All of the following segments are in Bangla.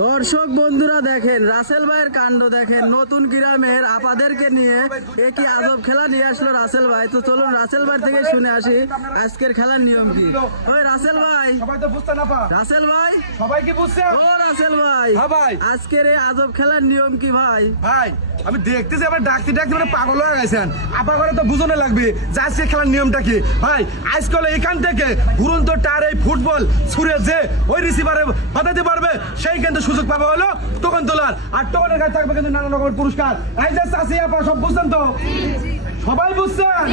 দর্শক বন্ধুরা দেখেন রাসেল ভাইয়ের কাণ্ড দেখেন, নতুন গ্রামের আপাদেরকে নিয়ে একই আজব খেলা নিয়ে আসলো রাসেল ভাই। তো চলুন রাসেল ভাই থেকে শুনে আসি আজকের খেলার নিয়ম কি। ওই রাসেল ভাই, সবাই তো বুঝতে না পা রাসেল ভাই, সবাই কি বুঝছে? ও রাসেল ভাই, হ্যাঁ ভাই, আজকের এই আজব খেলার নিয়ম কি ভাই? ভাই আমি দেখতেছি আবার ডাকতে ডাকতে মানে পাগল হয়ে গেছেন। আপা করে তো বুঝনে লাগবে যে আজকে খেলার নিয়মটা কি। ভাই আজকাল এখান থেকে ঘুরন্ত টার এই ফুটবল ছুড়ে যে ওই রিসিভারে বাঁধাতে পারবে সেই কিন্তু সুযোগ পাবে হলো টোকন তোলার, আর টোকনের কাছে থাকবে কিন্তু নানা রকমের পুরস্কার। এই যে চাষি আপা সব বুঝছেন তো? সবাই বুঝছেন?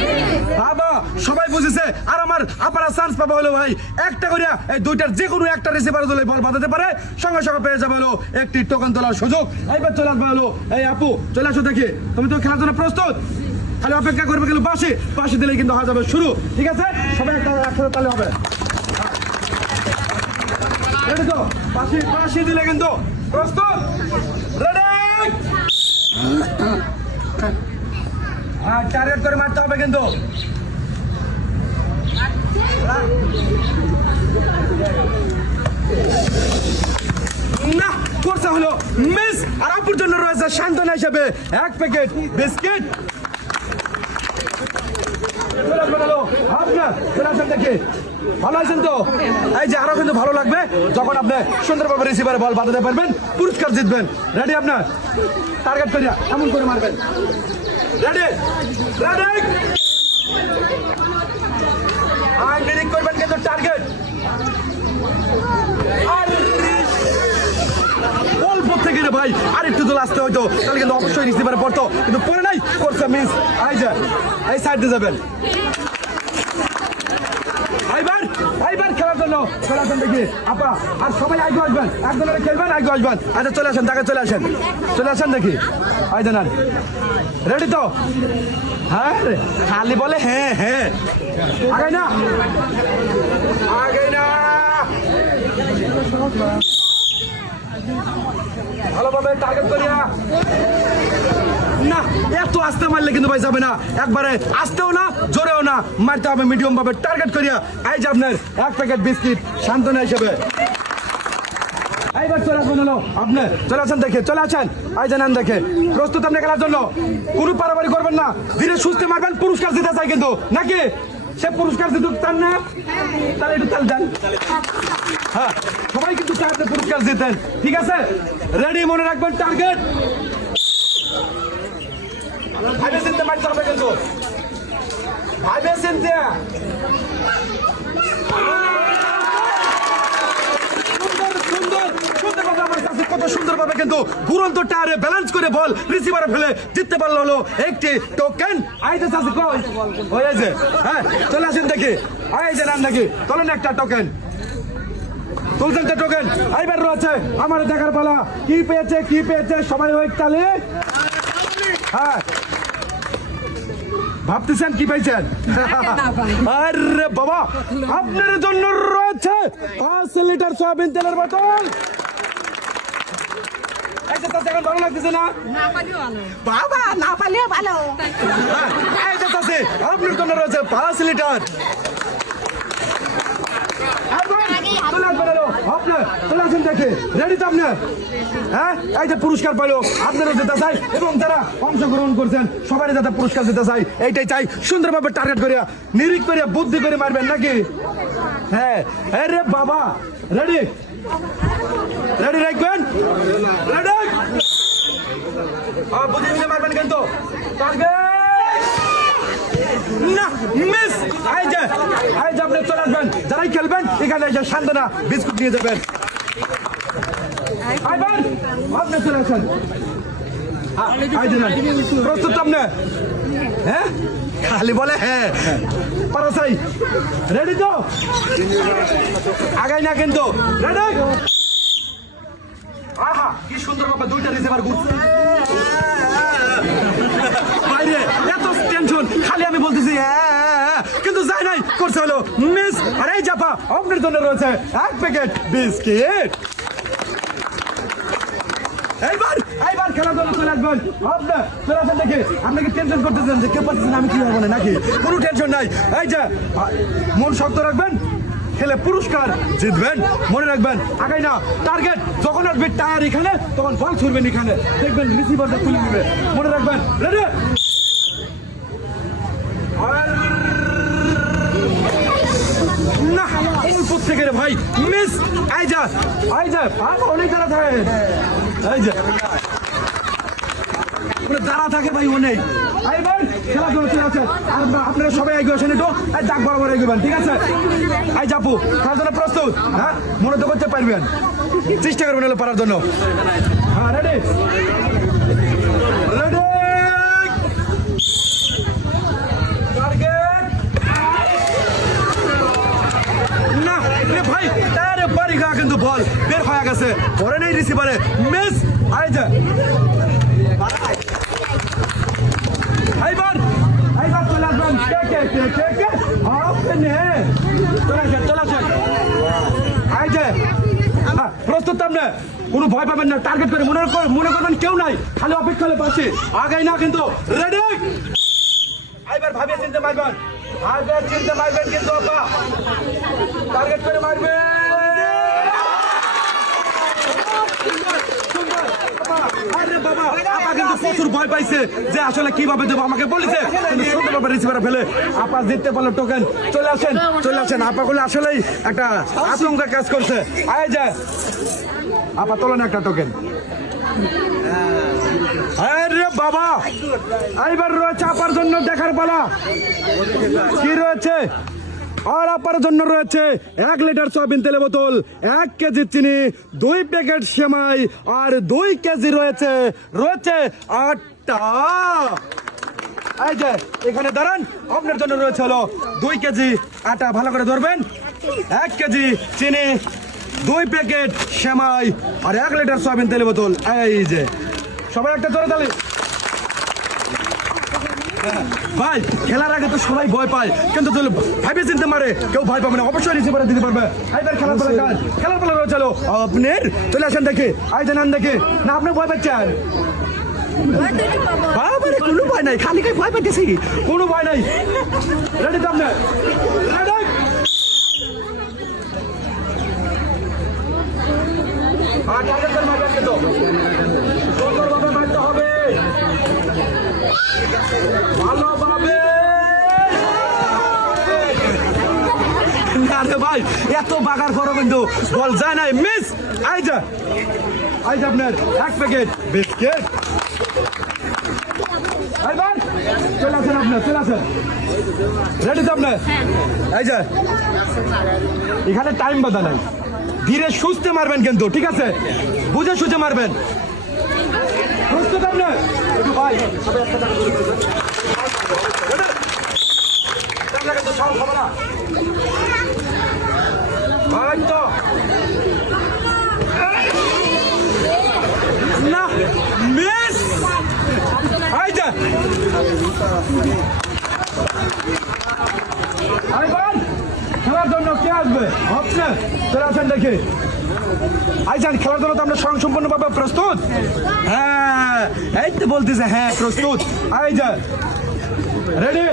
বাবা সবাই বুঝেছে। আর আমার আপারা চান্স পাবো হলো ভাই একটা করিয়া এই দুইটার যে কোনো একটা রিসিভার দিলে বল বাঁধাতে পারে, সঙ্গে সঙ্গে পেয়ে যাবে হলো একটি টোকন তোলার সুযোগ। এইবার চলে আসবে হলো এই আপু, চলে আসো দেখি তুমি তো খেলার জন্য প্রস্তুত। খালি অপেক্ষা করবে গেলে বাসে দিলেই কিন্তু হয়ে যাবে শুরু। ঠিক আছে, সবাই একটা একসাথে তাহলে হবে। রেডি তো? বাসি দিলে কিন্তু প্রস্তুত, রেডি। হ্যাঁ, টার্গেট করে মারতে হবে কিন্তু। না করতে হলো মিস। আর আপুর জন্য রয়েছে সান্ত্বনা হিসেবে এক প্যাকেট বিস্কিট। ভালো আছেন তো? এই যে আরো কিন্তু ভালো লাগবে যখন আপনি সুন্দরভাবে রিসিভারে বল বাঁধাতে পারবেন, পুরস্কার জিতবেন। রেডি? আপনার টার্গেট করিয়া এমন করে মারবেন। রেডি রেডি আর ডিরেক্ট করবেন কিন্তু টার্গেট। অল্প থেকে রে ভাই আর একটু দূর আসতে হয়তো তাহলে কিন্তু অবশ্যই রিসিভারে পড়তো, কিন্তু পরে নাই, করছে মিস। এই যে এই সাইড দিয়ে যাবেন। এইবার খেলার জন্য চলে আসেন দেখি আপা, আর সবাই আগে আসবেন, একজনের খেলবেন আগে আসবেন। আচ্ছা চলে আসেন, তাকে চলে আসেন দেখি। আই জানান রেডি তো? হ্যাঁ খালি বলে হ্যাঁ হ্যাঁ, আগে না ভালোভাবে টার্গেট করিয়া। না এত আস্তে মারলে কিন্তু ভাই যাবে না, একবারে আস্তেও না জোরেও না, মারতে হবে মিডিয়াম ভাবে টার্গেট করিয়া। এই যে আপনার এক প্যাকেট বিস্কিট সান্ত্বনা হিসেবে। এইবার চলে আসবেন হলো আপনি, চলে আসেন দেখে, চলে আসেন। এই জানান দেখে প্রস্তুত আপনি খেলার জন্য? কোনো পারাবারি করবেন না, ধীরে সুস্থে মারবেন। পুরস্কার জিতে চাই কিন্তু নাকি? সে পুরস্কার জিতুক চান না? তাহলে একটু তাল দেন। হ্যাঁ সবাই কিন্তু চান পুরস্কার জিতেন। ঠিক আছে, রেডি? মনে রাখবেন টার্গেট ভাইবে চিনতে মারতে হবে কিন্তু, ভাইবে চিনতে। কত সুন্দর ভাবে কিন্তু ঘুরন্ত টায়ারে ব্যালেন্স করে বল রিসিভারে ফেলে জিততে পারলো হলো একটি টোকেন। আইতে চাষি কই হয়েছে? হ্যাঁ চলে আসেন দেখি। এই যে নাম নাকি তোলেন একটা টোকেন, তুলছেন তো টোকেন। এইবার রয়েছে আমার দেখার পালা, কি পেয়েছে সবাই হোক তালে। হ্যাঁ ভাবতেছেন কি পাইছেন? আরে বাবা আপনার জন্য রয়েছে 5 লিটার সয়াবিন তেলের বোতল। ভালো লাগতেছে না? বাবা না পালিয়ে ভালো। আপনার জন্য রয়েছে 5 লিটার। রেডি তো আপনার? হ্যাঁ এই যে পুরস্কার পাইলো আপনারও যেতে চাই এবং যারা অংশগ্রহণ করছেন সবারই যাতে পুরস্কার যেতে চাই, এইটাই চাই। সুন্দরভাবে টার্গেট করিয়া নিরিখ করিয়া বুদ্ধি করে মারবেন নাকি? হ্যাঁ রে বাবা রেডি রাখবেন, রেডি বুদ্ধি মিলে মারবেন কিন্তু। টার্গেট না মিস। এই যে আপনি চলে আসবেন, যারাই খেলবেন এখানে যে সান্ত্বনা বিস্কুট নিয়ে যাবেন। আপনি চলে আসেন, প্রস্তুত আপনি? হ্যাঁ খালি বলে হ্যাঁ পারাসাই। রেডি তো? আগাই না কিন্তু, রেডি? আহা কি সুন্দর ভাবে দুইটা রিসিভার ঘুরছে বাইরে, এত টেনশন খালি আমি বলতেছি কিন্তু যাই নাই, করছে হলো মিস। আর এই জাপা আপনার জন্য রয়েছে এক প্যাকেট বিস্কিট। এইবার খেলার জন্য চলে আসবেন। আপনার চলে আসেন দেখি। আপনাকে টেনশন করতেছেন যে কে পারতেছেন আমি কি হবে নাকি? কোনো টেনশন নাই। এই যে মন শক্ত রাখবেন, খেলে পুরস্কার জিতবেন। মনে রাখবেন আগাই না টার্গেট যখন আসবে টায়ার এখানে তখন বল ছুড়বেন এখানে, দেখবেন রিসিভারটা তুলে নেবে। মনে রাখবেন রেডি না অল্প থেকে রে ভাই মিস আই যা অনেক দাঁড়া থাকে এই যে দাঁড়া থাকে ভাই অনেক এইবার খেলা চলছে আছে আর আপনারা সবাই এগিয়ে আসেন একটু এই দাগ বরাবর এগোবেন ঠিক আছে। এই যাপু খেলার জন্য প্রস্তুত? হ্যাঁ মনে তো করতে পারবেন, চেষ্টা করবেন হলো পারার জন্য। হ্যাঁ রেডি রেডি টার্গেট না রে ভাই তারে বাড়ি গা কিন্তু বল বের হয়ে গেছে পরে নেই রিসিভারে মিস আই যা এইবার চলে আসবেন কে আপনি চলে আসেন এই যে প্রস্তুত আপনি কোনো ভয় পাবেন না, টার্গেট করে মনে করবেন কেউ নাই, খালি অপেক্ষা হলে পাচ্ছি আগাই না কিন্তু রেডি এইবার ভাবিয়ে চিনতে মারবেন কিন্তু আপা টার্গেট করে মারবেন। আরে বাবা আপা কিন্তু প্রচুর ভয় পাইছে যে আসলে কিভাবে দেবো আমাকে বলেছে কিন্তু সুন্দরভাবে রিসিভার ফেলে আপা জিততে পারলো টোকেন। চলে আসেন আপা গুলো আসলেই একটা আতঙ্ক কাজ করছে। আয় যায় আপা তোলেন একটা টোকেন। আরে বাবা এইবার রয়েছে আপার জন্য দেখার পালা কি রয়েছে। আর আপার জন্য রয়েছে 1 লিটার সয়াবিন তেলের বোতল, 1 কেজি চিনি, 2 প্যাকেট সেমাই আর 2 কেজি রয়েছে 8টা। এই যে এখানে দাঁড়ান আপনার জন্য রয়েছে হলো 2 কেজি আটা ভালো করে ধরবেন, 1 কেজি চিনি, 2 প্যাকেট সেমাই আর 1 লিটার সয়াবিন তেলের বোতল। এই যে সবাই একটা জোরে তালি। ভাই খেলার আগে তো সবাই ভয় পায় কিন্তু ভাবে চিনতে মারে, কেউ ভয় পাবে না, অবশ্যই রিসিভারে দিতে পারবে। এইবার খেলার পালা রয়েছে আপনার চলে আসেন দেখে আই জানান দেখে না আপনি ভয় পাচ্ছেন বাবারে কোনো ভয় নাই, খালি ভয় পাইতেছি কোনো ভয় নাই। রেডি তো আপনার রেডি সুন্দরভাবে মারতে হবে ভালোভাবে। আরে ভাই এত বাগার করো কিন্তু বল যায় নাই মিস। আই যা আপনার 1 প্যাকেট বিস্কিট। চলে আসেন রেডি তো আপনার। এই যে এখানে টাইম বাধা নাই, ধীরে সুস্থে মারবেন কিন্তু ঠিক আছে, বুঝে সুঝে মারবেন। প্রস্তুত আপনার ভাই তো না মিস। এই যে খেলার জন্য কে আসবে আপনি চলে আসেন দেখি। আইজান খেলার জন্য তো আমরা সম্পূর্ণভাবে প্রস্তুত। হ্যাঁ এই তো বলতেছে হ্যাঁ প্রস্তুত। আইজান রেডি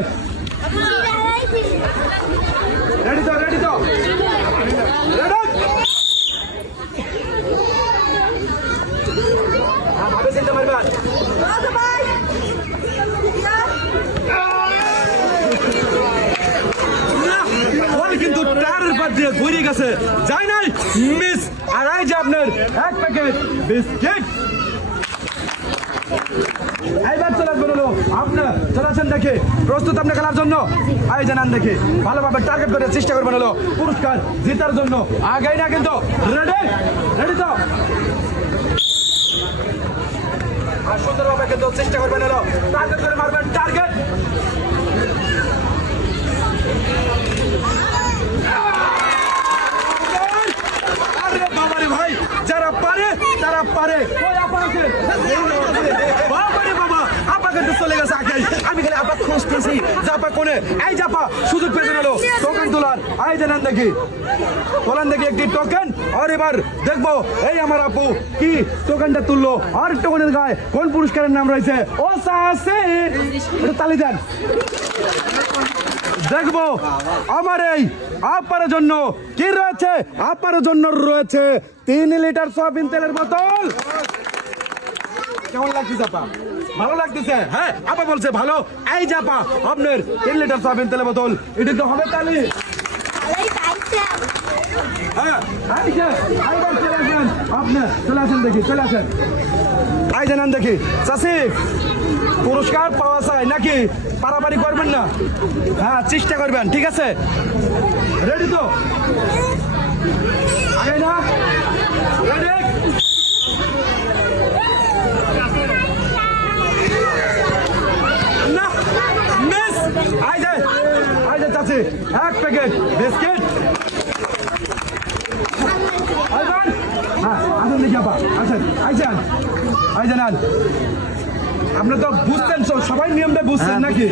তো রেডি ভাবে চিনতে পারবেন। কিন্তু টায়ারের পাত দিয়ে ঘুরে গেছে যায় নাই মিস। আর এই যে আপনার 1 প্যাকেট বিস্কিট। এইবার চলে আসবেন হলো আপনার চলে আসেন দেখে প্রস্তুত আপনি খেলার জন্য। এই জানান দেখে ভালোভাবে টার্গেট করে চেষ্টা করবেন হলো পুরস্কার জেতার জন্য আগাই না কিন্তু রেডি তো আর সুন্দরভাবে কিন্তু চেষ্টা করবেন হলো টার্গেট করে মারবেন টার্গেট। ভাই যারা পারে তারা পারে। বাবা আপা কিন্তু চলে গেছে আগে, আমি খালি আপা খুঁজতেছি জাপা কোনে। এই জাপা সুযোগ পেয়ে গেল টোকেন তোলার। আই জানান দেখি তোলান দেখি একটি টোকেন। আর এবার দেখবো এই আমার আপু কি টোকেনটা তুললো আর টোকেনের গায়ে কোন পুরস্কারের নাম রয়েছে। ও সাসে তালি দেন। দেখবো আমার এই আপার জন্য কি রয়েছে। আপার জন্য রয়েছে 3 লিটার সয়াবিন তেলের বোতল। কেমন লাগছে আপা? ভালো লাগতেছে? হ্যাঁ আপা বলছে ভালো। এই যে আপা আপনার 3 লিটার সয়াবিন তেলের বোতল, এটা তো হবে তালি। হ্যাঁ এইবার চলে আসেন আপনি, চলে আসেন দেখি, চলে আসেন। এই জানান দেখি চাষি পুরস্কার পাওয়া যায় নাকি? পারাপারি করবেন না, হ্যাঁ চেষ্টা করবেন, ঠিক আছে? রেডি তো? আগে না রেডি? না মিস। এই যে চাচি 1 প্যাকেট বিস্কিট। আসেন দেখি আপা, আসেন আইছেন, আইছেন। আপনি তো বুঝতেন, সবাই নিয়মটা বুঝছেন নাকি?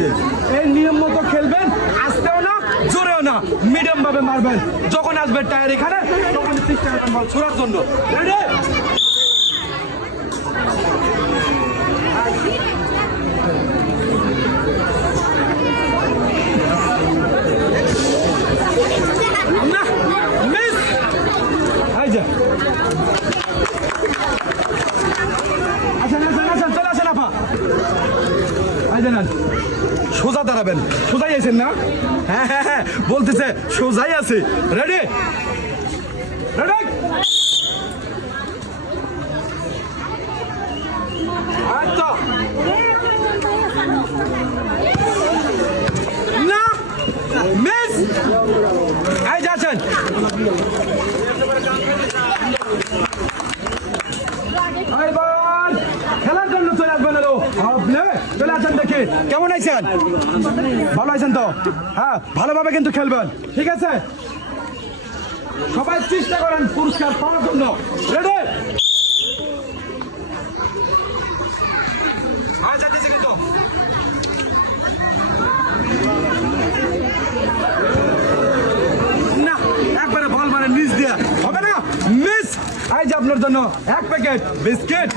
এই নিয়ম মতো খেলবেন, আসতেও না জোরেও না, মিডিয়াম ভাবে মারবেন। যখন আসবে টায়ার এখানে তখন চেষ্টা করবেন বল ছোড়ার জন্য। রেডি? না মিস। এই যে চলে আসেন আপা। এই যে নেন, সোজা দাঁড়াবেন। সোজাই আছেন না? হ্যাঁ হ্যাঁ হ্যাঁ বলতেছে সোজাই আছে। রেডি? রেডি? আচ্ছা না মিস। এই যে আছেন। খেলার জন্য চলে আসবেন। আপনি চলে আসেন দেখি। কেমন আছেন? ভালো আছেন তো? হ্যাঁ ভালোভাবে কিন্তু খেলবেন, ঠিক আছে? সবাই চেষ্টা করেন পুরস্কার পাওয়ার জন্য। রেডি? আচ্ছা দিচ্ছি কিন্তু না, একবারে বল মানে নিচ দিয়ে হবে না, মিস। এই যে আপনার জন্য 1 প্যাকেট বিস্কিট।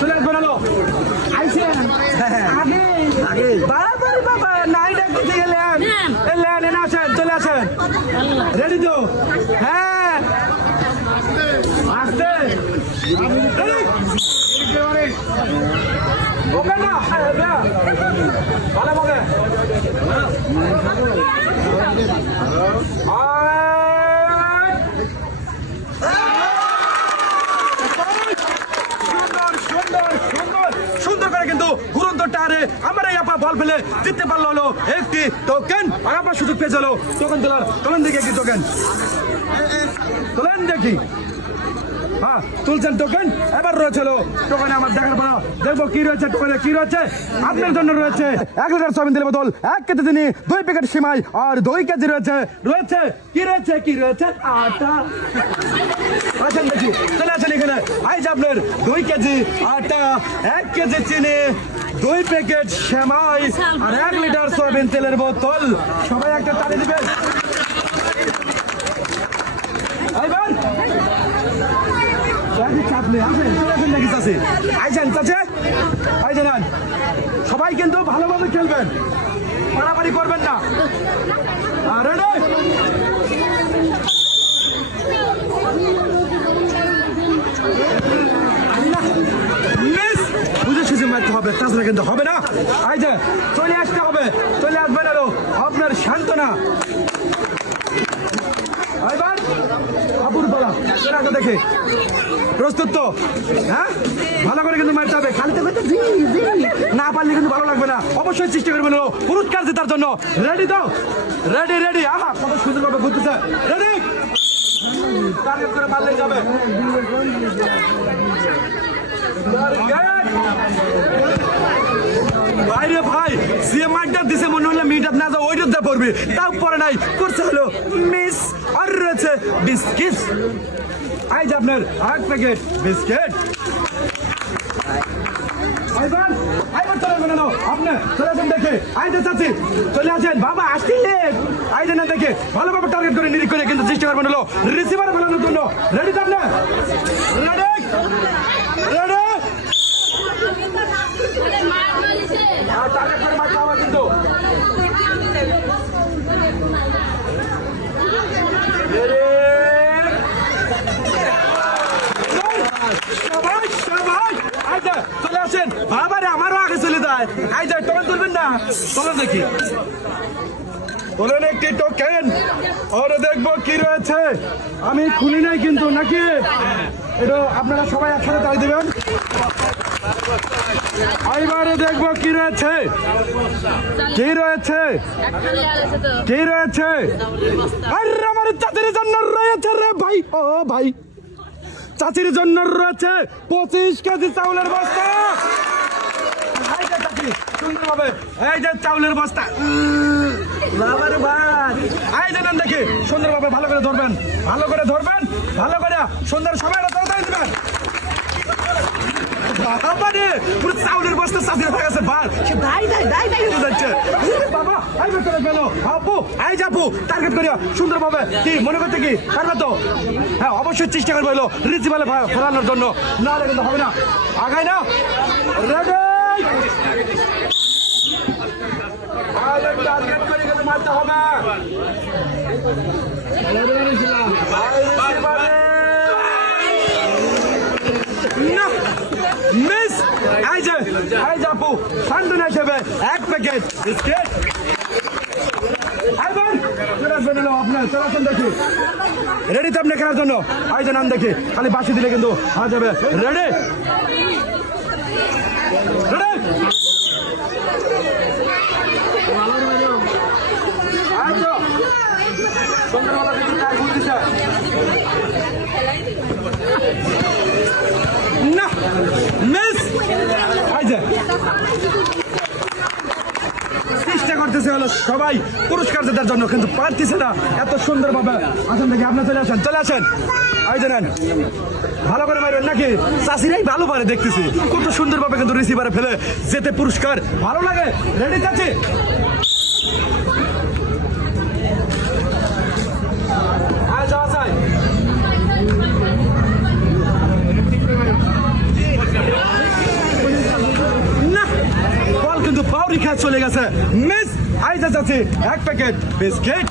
চলে আসবেন। হলো আগে আগে বাড়াবাড়ি বাবা নাই ডাকতে গেলেন। এলেন আসেন, চলে আসেন। রেডি তো? হ্যাঁ আসতে ওকে না ভালো বলে। সুন্দর করে কিন্তু ঘুরন্ত টারে আমার এই আপা বল ফেলে জিততে পারলো। হলো একটি টোকেন, আর আপনার সুযোগ পেয়ে গেল টোকেন তোলার। তোলেন দেখি একটি টোকেন, তোলেন দেখি। হ্যাঁ তুলছেন টোকেন। এবার রয়েছে টোকেনে আমার দেখার পর দেখবো কি রয়েছে টোকেনে। কি রয়েছে? আপনার জন্য রয়েছে 1 লিটার সয়াবিন তেলের বোতল, 1 কেজি চিনি, 2 প্যাকেট সিমাই আর 2 কেজি রয়েছে। রয়েছে কি রয়েছে? কি রয়েছে? আটা। আসেন দেখি, চলে আসেন এখানে। এই যে আপনার 2 কেজি আটা, 1 কেজি চিনি, 2 প্যাকেট সেমাই আর 1 লিটার সয়াবিন তেলের বোতল। সবাই একটা তালি দিবেন। সবাই কিন্তু ভালোভাবে খেলবেন, মারামারি করবেন না। বুঝে সুঝে মারতে হবে, তাছাড়া কিন্তু হবে না। এই যে চলে আসতে হবে, চলে আসবেন। আরো আপনার সান্ত্বনা। দেখে প্রস্তুত তো? হ্যাঁ ভালো করে কিন্তু মারতে হবে, খালি না পারলে কিন্তু ভালো লাগবে না। অবশ্যই চেষ্টা করবেন পুরস্কার জেতার জন্য। রেডি তো? Ready ready. আহা কত সুন্দর ভাবে ঘুরতেছে। রেডি? টার্গেট করে মারলে যাবে। ভাইরে ভাই যে মাঠটা দিছে মনে হলো মিটার না যা ওইটা পড়বে, তাও পরে নাই, করছে হলো মিস। আর রয়েছে বিস্কিট। এই যে আপনার 1 প্যাকেট বিস্কিট। আপনি চলে আসেন দেখে। এই যে চাচি চলে আসেন বাবা, আসলে এই যে না দেখে ভালোভাবে টার্গেট করে নিরিখ করে কিন্তু চেষ্টা করবেন হলো রিসিভার ফেলানোর জন্য। রেডি তো? আপনার রেডি? রেডি? টার্গেট করে মারতে হবে। আসেন বাবারে আমারও আগে চলে যায় এই যে টোকেন তুলবেন না চলো দেখি বলেন একটি টোকেন ওরে দেখবো কি রয়েছে আমি খুলি নাই কিন্তু নাকি এটা আপনারা সবাই একসাথে তাই দিবেন এইবারে দেখবো কি রয়েছে কি রয়েছে কি রয়েছে আরে আমার চাচির জন্য রয়েছে রে ভাই ও ভাই চাচির জন্য রয়েছে 25 কেজি চাউলের বস্তা এই যে চাচি সুন্দরভাবে এই যে চাউলের বস্তা বাবার ভাই এই যে নেন দেখি সুন্দরভাবে ভালো করে ধরবেন ভালো করে ধরবেন ভালো করে সুন্দর সবাই তাড়াতাড়ি দিবেন বাবারে পুরো চাউলের বস্তা চাচির হয়ে গেছে বার সে দাই হয়ে যাচ্ছে বাবা এই বেচারা গেল আপু এই যাবো টার্গেট করিয়া সুন্দরভাবে কি মনে করতে কি পারবে তো হ্যাঁ অবশ্যই চেষ্টা করবে হলো রিসিভালে ফেরানোর জন্য না হলে কিন্তু হবে না আগাই না রেডি টার্গেট করে কিন্তু মারতে হবে না মিস এই যে আপু সান্ত্বনা হিসেবে 1 প্যাকেট বিস্কিট রেডি তো আপনি খেলার জন্য এই যে নাম দেখি খালি বাসি দিলে কিন্তু হয়ে যাবে রেডি না মিস এই যে চেষ্টা করতেছে হলো সবাই পুরস্কার জেতার জন্য কিন্তু পারতেছে না এত সুন্দর ভাবে আসেন দেখি আপনি চলে আসেন এই জানেন ভালো করে মারবেন নাকি চাষিরাই ভালো পারে দেখতেছি কত সুন্দর ভাবে কিন্তু রিসিভারে ফেলে যেতে পুরস্কার ভালো লাগে রেডি চাচি কিন্তু পাউরি খেয়ে চলে গেছে মিস আইজা চাচি 1 প্যাকেট বিস্কিট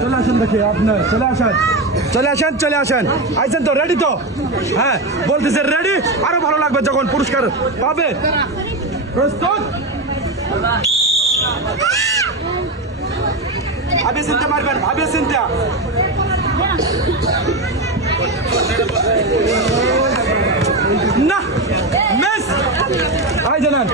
চলে আসেন দেখি আপনার চলে আসেন আইছেন তো রেডি তো হ্যাঁ বলতেছে রেডি আরো ভালো লাগবে যখন পুরস্কার পাবে প্রস্তুত আবে চিন্তা মারবেন আবে চিন্তা না মিস আই জানেন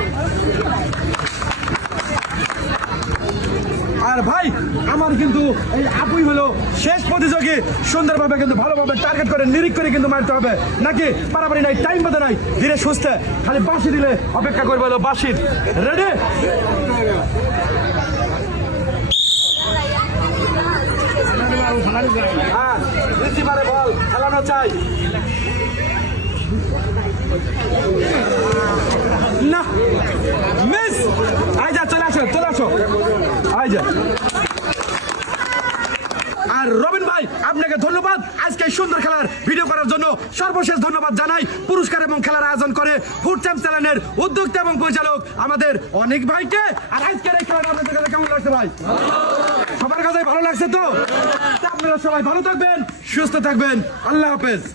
আর ভাই আমার কিন্তু এই আপুই হলো শেষ প্রতিযোগী সুন্দরভাবে কিন্তু ভালোভাবে টার্গেট করে নিরিখ করে কিন্তু মারতে হবে নাকি পারাপারি নাই টাইম মতো নাই ধীরে সুস্থে খালি বাঁশি দিলে অপেক্ষা করবে হলো বাঁশির রেডি হ্যাঁ রিসিভারে বল খেলানো চাই না মিস আইজা চলে আসো আইজা আর রবিন ভাই আপনাকে ধন্যবাদ আজকে সুন্দর খেলার ভিডিও করার জন্য সর্বশেষ ধন্যবাদ জানাই পুরস্কার এবং খেলার আয়োজন করে ফুড চ্যাম্প চ্যানেলের উদ্যোক্তা এবং পরিচালক আমাদের অনেক ভাইকে আর আজকের এই খেলাটা আপনাদের কাছে কেমন লাগছে ভাই সবার কাছে ভালো লাগছে তো আপনারা সবাই ভালো থাকবেন সুস্থ থাকবেন আল্লাহ হাফেজ